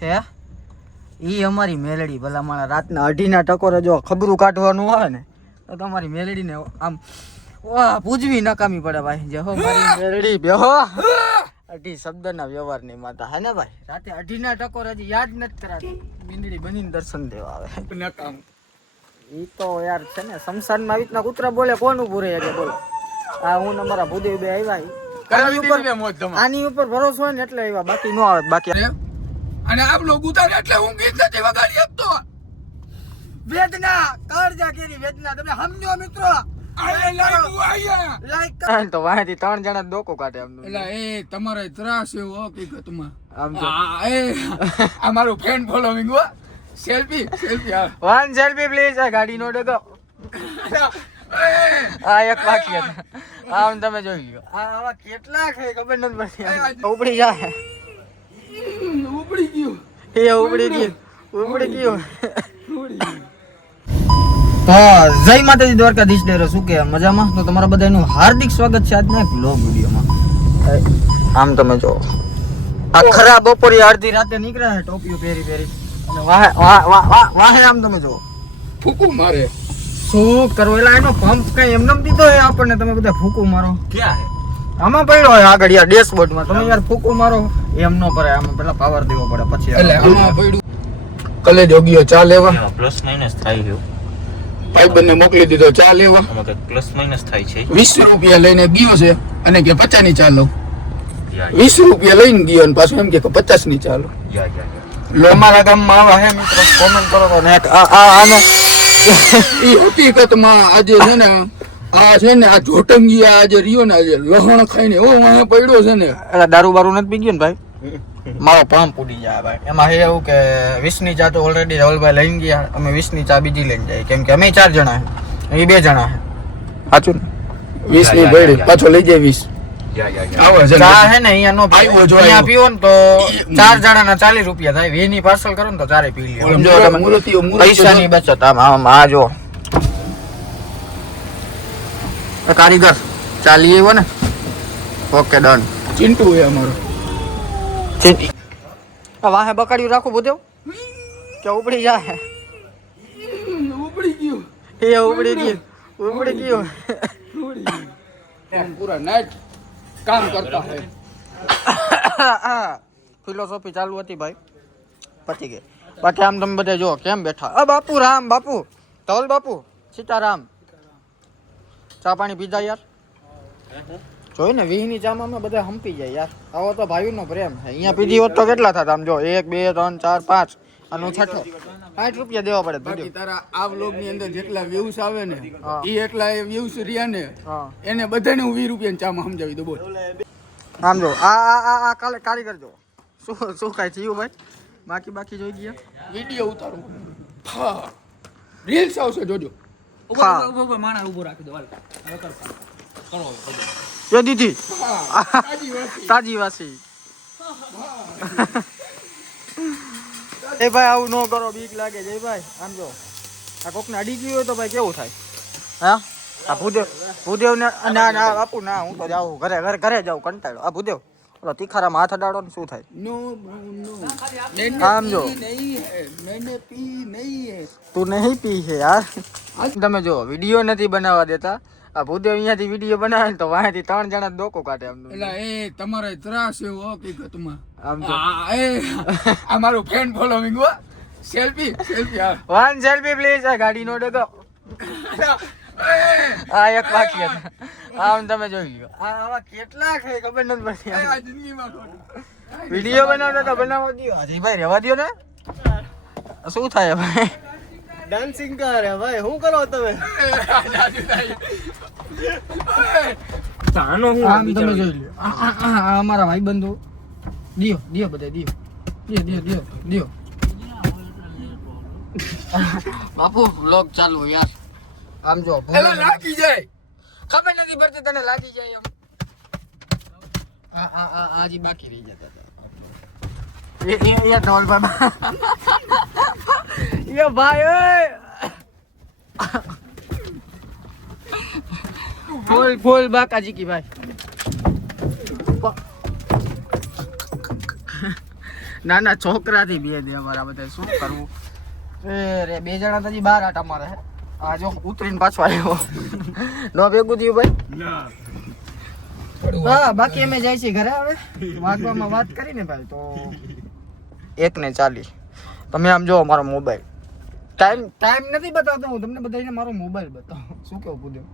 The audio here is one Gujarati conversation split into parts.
છે ઈ અમારી મેલડી. ભલા મારા રાતના 2:30 ટકોરે જો ખબરું કાઢવાનું આવે ને તો તમારી મેલડીને આમ વાહ પૂજવી નકામી પડે ભાઈ. જે હો મારી મેલડી બેહો 2 શબ્દના વ્યવહારની માતા હે ને ભાઈ. રાતે 2:30 ટકોરે હજી યાદ નથી કરાતી બિંદડી બનીને દર્શન દેવા આવે. નકામ ઈ તો યાર છે ને શમશાનમાં આવી રીતના કૂતરા બોલે કોણ ઊભું રહે છે બોલો. આ હું ને મારા ભૂદેવ બે આવ્યા આની ઉપર ભરોસો હોય ને એટલે આવ્યા, બાકી નો આવે. બાકી અને આપ લોકો ઉતારે એટલે હું ગીત નથી વગાડી આપતો. વેદના કાળજા કેરી વેદના તમે સમજો મિત્રો. તો વાહેથી 3 જણા ડોકો કાઢે આમ. એટલે એ તમારે ત્રાસ એવો હકીકતમાં આમ તો આ મારું ફેન ફોલોવિંગ હો. Selfie one selfie please. આ ગાડી નો ડગો આ એક બાકી હતા. આમ તમે જોઈ લ્યો આવા કેટલા છે ખબર નથી પડતી. ઉપડી જાય ઉપડી ગયું તો જય માતાજી દ્વારકાધીશ ડેરો. શું કે મજામાં? તો તમારા બધાનું હાર્દિક સ્વાગત છે આજના એક વ્લોગ વિડીયોમાં. આમ તમે જો આ ખરા બપોરે અડધી રાતે નીકળ્યા છે ટોપીઓ પહેરી અને વાહે આમ તમે જો ફૂકું મારે. શું કરો એલા એનો પંપ કઈ એમને દીધો હે આપણને. તમે બધા ફૂકું મારો ક્યાં હે? આમાં પડ્યો હોય આગળ યાર ડેશબોર્ડમાં. તમે યાર ફૂકું મારો એમ ન કરે. આમાં પેલા પાવર દેવો પડે પછી. એટલે આમાં પડ્યું કલે જોગીઓ ચા લેવા પ્લસ માઇનસ થાય છે. ભાઈબંધને મોકલી દીધો ચા લેવા. આમાં કંઈક પ્લસ માઇનસ થાય છે. 20 રૂપિયા લઈને ગયો છે અને કે 50 ની ચા લઉં. 20 રૂપિયા લઈને ગયો અને પાછું એમ કે 50 ની ચા લઉં. અમારા ગામમાં આવા હે મિત્રો કોમેન્ટ કરો તો ને આનો ઈ હકીકતમાં આજે છે ને આ છે ને આ જોટંગિયા આજે રહ્યો ને આજે લહણ ખાઈને એવો વાહ પડ્યો છે ને. એટલે દારૂ બારૂ નથી પી ગયો ને ભાઈ? મારો પંપ ઉડી જાય ભાઈ. એમાં હે એવું કે 20 ની ચા તો ઓલરેડી રાહુલભાઈ લઈને ગયા. અમે 20 ની ચા બીજી લઈને જાય કેમ કે અમે 4 જણા હે એ 2 જણા હે. સાચું ને? 20 ની પડી પાછો લઈ જાય 20. આવો છે ચા હે ને અહીંયા નો અહીંયા પીવો ને તો 4 જણાના 40 રૂપિયા થાય. 20 ની પાર્સલ કરો ને તો 4 પી લ્યો. સમજો તમે પૈસાની બચત. આમ આ જો કારીગર ચાલી આવ્યો ને. Okay done. ચિંટુ હે અમારો. વાહે બકાડ્યું રાખું ભૂદેવ કે ઉપડી જાય? ઉપડી ગયું પૂરા નાઈટ કામ કરતા હે. ફિલોસોફી ચાલુ હતી ભાઈ, પતી ગઈ. બાકી આમ તમે બધા જો કેમ બેઠા. બાપુ રામ બાપુ ધવલ બાપુ સીતારામ. ચા પાણી પીધા યાર? જોઈ ને 20 ની ચામાં અમે બધા હંપી જાય યાર. આવો તો ભાઈનો પ્રેમ છે. અહીંયા પીધી હોત તો કેટલા થાત? આમ જો 1 2 3 4 5 અને 6 60 રૂપિયા દેવા પડે. બાકી તારા આ વ્લોગ ની અંદર જેટલા વ્યૂઝ આવે ને ઈ એટલા વ્યૂઝ રહ્યા ને એને બધાને હું 20 રૂપિયા ચામાં સમજાવી દઉં. બોલ આમ જો આ કાલે કારીગર જો શું કાંઈ થયું ભાઈ? બાકી જોઈ ગયા વિડીયો ઉતારું રીલ્સ આવશે જોજો. માણા ઉભો રાખી દો. જો દીદી તાજી વાસી. એ ભાઈ આવું ન કરો, બીક લાગે છે ભાઈ. આમ જો આ કોકને અડી ગયું હોય તો ભાઈ કેવું થાય? હા આ ભૂદેવ ને ના બાપુ ના હું તો જાઉં ઘરે જાઉં કંટાળો. આ ભૂદેવ ઓલો તીખારામાં હાથ અડાડો ને શું થાય? આમ જો તું નહીં પી છે યાર. તમે જો વિડીયો નથી બનાવવા દેતા. આ ભૂદેવ અહીંયાથી વિડીયો બનાવે ને તો વાંથી 3 જણા ડોકો કાઢે આમ. એટલે એ તમારે ત્રાસ એવો હકીકતમાં આમ જો આ મારું ફેન ફોલોવિંગ હો. Selfie one selfie please. આ ગાડી નો ડગો આ એક બાકી હતા. આમ તમે જોઈ લ્યો આવા કેટલા છે ખબર નથી પડતી. વિડીયો બનાવતા તો બનાવવા દો. હજી ભાઈ રહેવા દો ને. શું થાય ભાઈ? ડાન્સિંગ કરે ભાઈ. શું કરો તમે? આમ તમે જોઈ લ્યો અમારા ભાઈ બંધુ દિયો બધા દિયો બાપુ વ્લોગ ચાલુ યાર. આમ જો લાગી જાય ખબર નથી પડતી તને લાગી જાય એમ. આજી બાકી રહી જતા એ ઢોલ ભાઈ એ ભાઈ ફૂલ બાકાજી કી ભાઈ. નાના છોકરાથી બે દે અમારા બધા શું કરવું રે બે જણા તો હજી 12 આટા મારે હે આ જો ઉતરીને પાછો આવ્યો નો ભેગું થયું ભાઈ હા બાકી અમે જાય છે ઘરે હવે વાગવામાં વાત કરીને ભાઈ તો 1:40 તમે આમ જો મારો મોબાઈલ ટાઈમ નથી બતાવતો હું તમને બધાને મારો મોબાઈલ બતાવું શું કેવું પૂછ્યો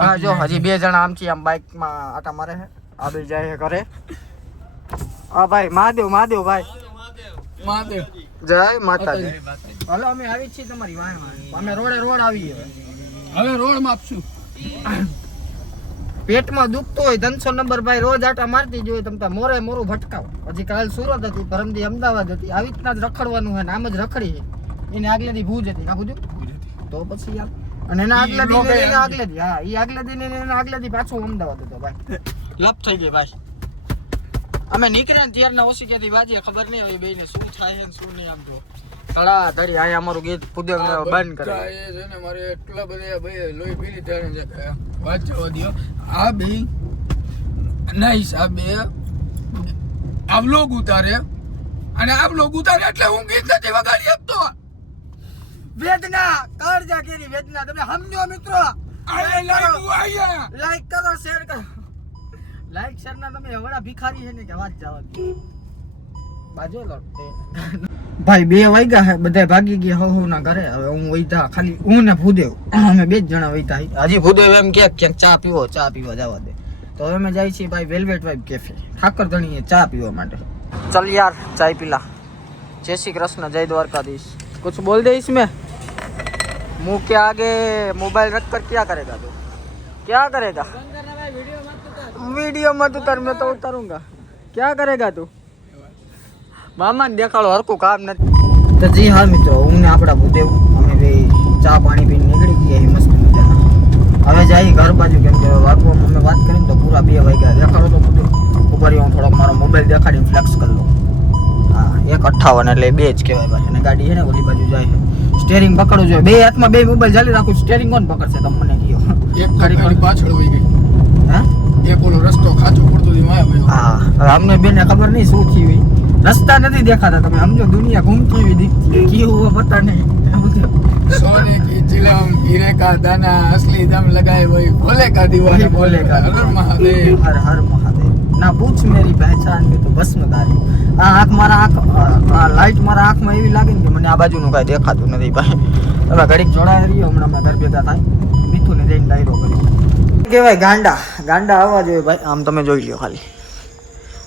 હા જો હજી બે જણા આમથી આમ બાઇકમાં આટા મારે છે આ બે જાય છે ઘરે હા ભાઈ મહાદેવ ભાઈ મહાદેવ જય માતાજી હાલો અમે આવી છીએ તમારી વાહમાં અમે રોડ આવીએ હવે રોડ માપશું પેટમાં દુખતો હોય 300 નંબર ભાઈ રોજ આટા મારતી જોઈએ તમે મોરું ભટકાવો હજી કાલ સુરત હતી પરમદી અમદાવાદ હતી આવી રીતના જ રખડવાનું હોય નામ જ રખડી છે એને આગલે દી ભુજ હતી આ બધું તો પછી યાર અને એના આગલે દી પાછો અમદાવાદ હતો ભાઈ લપ થઈ ગઈ ભાઈ અમે નીકળ્યા ને ત્યારના ઓછી ક્યાંથી વાજે ખબર નહીં હોય બેને શું થાય ને શું નહીં આમ તો તળા તળી આયા અમારું ગીત પુદેવ બંધ કરે એ છે ને મારે એટલા બધા ભાઈ લોહી પીલી થાય છે વાત જવા દો આ બે ના હિસાબે આ વ્લોગ ઉતારે અને આ વ્લોગ ઉતારે એટલે હું ગીત નથી વગાડી આપતો વેદના કાળજા કેરી વેદના તમે સમજો મિત્રો લાઈક કરો શેર કરો લાઈક શેર ના તમે એવડા ભિખારી છે ને કે વાત જવા દો બાજુ લો ભાઈ 2 વાગ્યા હે બધા ભાગી ગયા હો ના ઘરે હવે હું વઈતા ખાલી હું ને ભૂદેવ અમે બે જ જણા વઈતા હજી ભૂદેવ એમ કે ચા પીવા જવા દે તો હવે અમે જાય છીએ ભાઈ વેલ્વેટ વાઇબ કેફે ઠાકરધણીએ ચા પીવા માટે ચલ યાર ચાય પીલા જય શ્રી કૃષ્ણ જય દ્વારકાધીશ कुछ बोल दे इसमें मुंह के आगे मोबाइल रख कर क्या करेगा तू क्या करेगा वीडियो मत उतर मैं तो उतारूंगा क्या करेगा तू मामा ने देखाड़ो हर को काम नहीं तो जी हाँ मित्रों હું ને આપડા ભૂદેવ અમે બે ચા પાણી પીને નીકળી ગયા એ મસ્ત મજાના હવે જાય ઘર બાજુ કેમ કે વાગવામાં અમે વાત કરીને તો પૂરા 2 વાગ્યા દેખાડો તો ભૂદેવ ઉપર હું થોડોક મારો મોબાઈલ દેખાડીને ફ્લેક્સ કરી લઉં હા 1:58 એટલે 2 જ કહેવાય ભાઈ અને ગાડી છે ને ઓલી બાજુ જાય છે સ્ટીયરિંગ પકડવું જોઈએ બે હાથમાં બે મોબાઈલ ચાલી રાખું સ્ટીયરિંગ કોણ પકડશે તમે મને કહો એક ગાડી પાછળ વહી ગઈ હા એક ઓલો રસ્તો ખાચો પડતો હતી માયા ભાઈ હા હવે અમને બેને ખબર નહીં શું થયું રસ્તા નથી દેખાતા તમે સમજો દુનિયા ઘૂમતી हुई दिखती है की हुआ पता नहीं सोने की चिलम हीरे का दाना असली दम लगाए वही भोले का दीवाना बोलेगा हर हर महादेव हर हर महादेव ना पूछ मेरी पहचान में तो बस में दारी આ આંખ મારા લાઈટ મારા આંખમાં એવી લાગે ને કે મને આ બાજુનું કાંઈ દેખાતું નથી ભાઈ હવે ઘડીક જોડાઈ રહ્યો હમણાં અમે ઘર ભેગા થાય મીઠું ને જઈને ડાયરો કર્યો કહેવાય ગાંડા આવવા જોઈએ ભાઈ આમ તમે જોઈ લ્યો ખાલી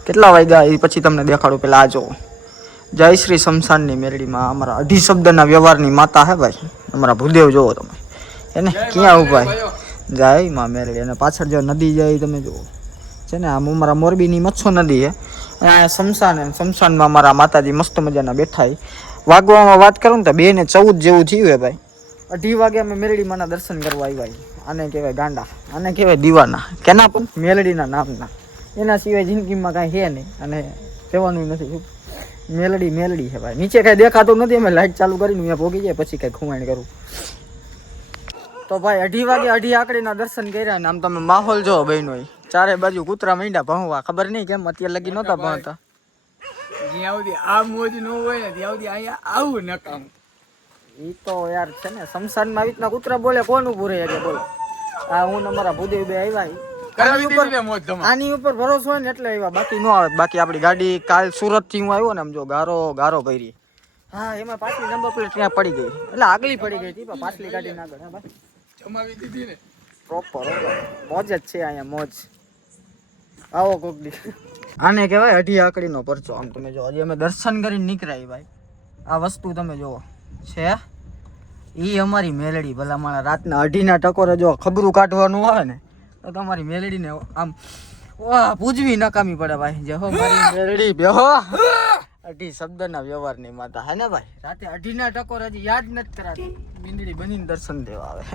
કેટલા વાગ્યા એ પછી તમને દેખાડું પેલા આ જો જય શ્રી શમશાનની મેરડીમાં અમારા 2.5 શબ્દના વ્યવહારની માતા હે ભાઈ અમારા ભૂદેવ જોવો તમે એને ક્યાં ઉભા જય માં મેરડી અને પાછળ જો નદી જાય તમે જુઓ છે ને આમ અમારા મોરબીની મચ્છો નદી છે અને આ શમશાનમાં અમારા માતાજી મસ્ત મજાના બેઠા વાગવામાં વાત કરું ને તો 2:14 જેવું થયું હે ભાઈ 2:30 વાગે અમે મેરડીમાંના દર્શન કરવા આવ્યા આને કહેવાય ગાંડા આને કહેવાય દીવાના કેના પણ મેલડીના નામના એના સિવાય જિંદગીમાં કાંઈ છે નહીં અને કહેવાનું નથી મેલડી છે ભાઈ નીચે કાંઈ દેખાતું નથી અમે લાઇટ ચાલુ કરીને અહીંયા ભોગી જાય પછી કાંઈ ખુમાણ કરું તો ભાઈ 2:30 વાગે 2:30 આકડીના દર્શન કર્યા ને આમ તમે માહોલ જો બહેનો ચારે બાજુ કૂતરા માંડ્યા ભણવા ખબર નહીં કેમ અત્યારે લગી નહોતા ભણતા જ્યાં સુધી આ મોજ ન હોય ને ત્યાં સુધી અહીંયા આવું નકામ એ તો યાર છે ને શમશાનમાં આવી રીતના કૂતરા બોલે કોણ ઊભું રહે છે બોલો આ હું અમારા ભૂદેવ બે આવ્યા આની ઉપર ભરોસો હોય ને એટલે આવ્યા બાકી ન આવે બાકી આપણી ગાડી કાલ સુરત થી હું આવ્યો ને આમ જો ગારો કરી હા એમાં પાછલી નંબર પ્લેટ ત્યાં પડી ગઈ એટલે આગલી પડી ગઈ હતી પણ પાછલી ગાડી ના આગળ હા ભાઈ જમાવી દીધી ને પ્રોપર મોજ જ છે અહીંયા મોજ આવો કોક દી આને કહેવાય 2:30 આકડીનો પરચો આમ તમે જો હજી અમે દર્શન કરીને નીકળ્યા ભાઈ આ વસ્તુ તમે જુઓ છે ઈ અમારી મેલડી ભલા મારા રાતના 2:30 ટકોરે જો ખબરું કાઢવાનું આવે ને તો તમારી મેલડીને આમ વાહ પૂજવી નકામી પડે ભાઈ જે હો મારી મેલડી બેહો 2:30 શબ્દના વ્યવહારની માતા હે ને ભાઈ રાતે 2:30 ટકોર હજી યાદ નથી કરાતી બિંદડી બનીને દર્શન દેવા આવે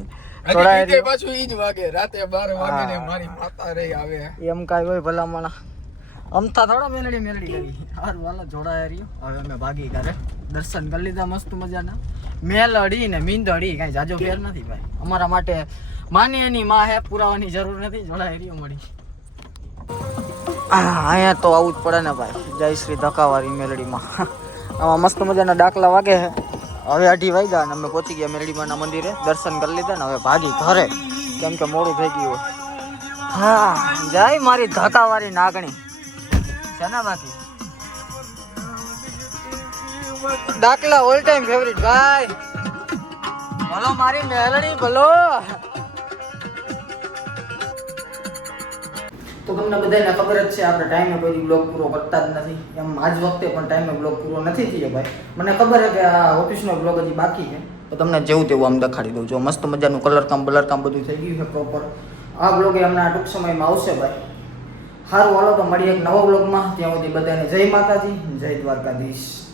થોડા પાછું ઈ જ વાગે રાતે 12 વાગે ને મારી માતા રહી આવે એમ કાંઈ હોય ભલા માણા અમથા થોડા મેલડી કરી હારું વાલો જોડાયા રહ્યો હવે અમે ભાગી ઘરે દર્શન કરી લીધા મસ્ત મજાના મેલડી ને મીંદડી કાંઈ જાજો ફેર નથી ભાઈ અમારા માટે માની એની માં હે પુરાવાની જરૂર નથી જોડાઈ રહ્યો મળી અહીંયા તો આવું જ પડે ને ભાઈ, જય શ્રી ધક્કાવાળી મેલડીમાં. આમાં મસ્ત મજાના ડાકલા વાગે છે. હવે 8 વાગ્યા અને અમે પહોંચી ગયા મેલડીમાના મંદિરે, દર્શન કરી લીધા ને હવે ભાગી ઘરે, કેમ કે મોડું થઈ ગયું. હા, જય મારી ધક્કાવાળી નાગણી છે ને. બાકી ડાકલા ઓલ ટાઈમ ફેવરિટ ભાઈ. બોલો મારી મેલડી બોલો. તો તમને બધાને ખબર જ છે આપણે ટાઈમે કોઈ બ્લોગ પૂરો કરતા જ નથી. એમ આજ વખતે પણ ટાઈમે બ્લોગ પૂરો નથી થયો ભાઈ. મને ખબર છે કે આ ઓફિસનો બ્લોગ હજી બાકી છે, તો તમને જેવું તેવું આમ દેખાડી દઉં. જો મસ્ત મજાનું કલર કામ બધું થઈ ગયું છે પ્રોપર. આ બ્લોગ હમણાં ટૂંક સમયમાં આવશે ભાઈ. સારું, હાલો તો મળીએ એક નવા બ્લોગમાં. ત્યાં સુધી બધાને જય માતાજી, જય દ્વારકાધીશ.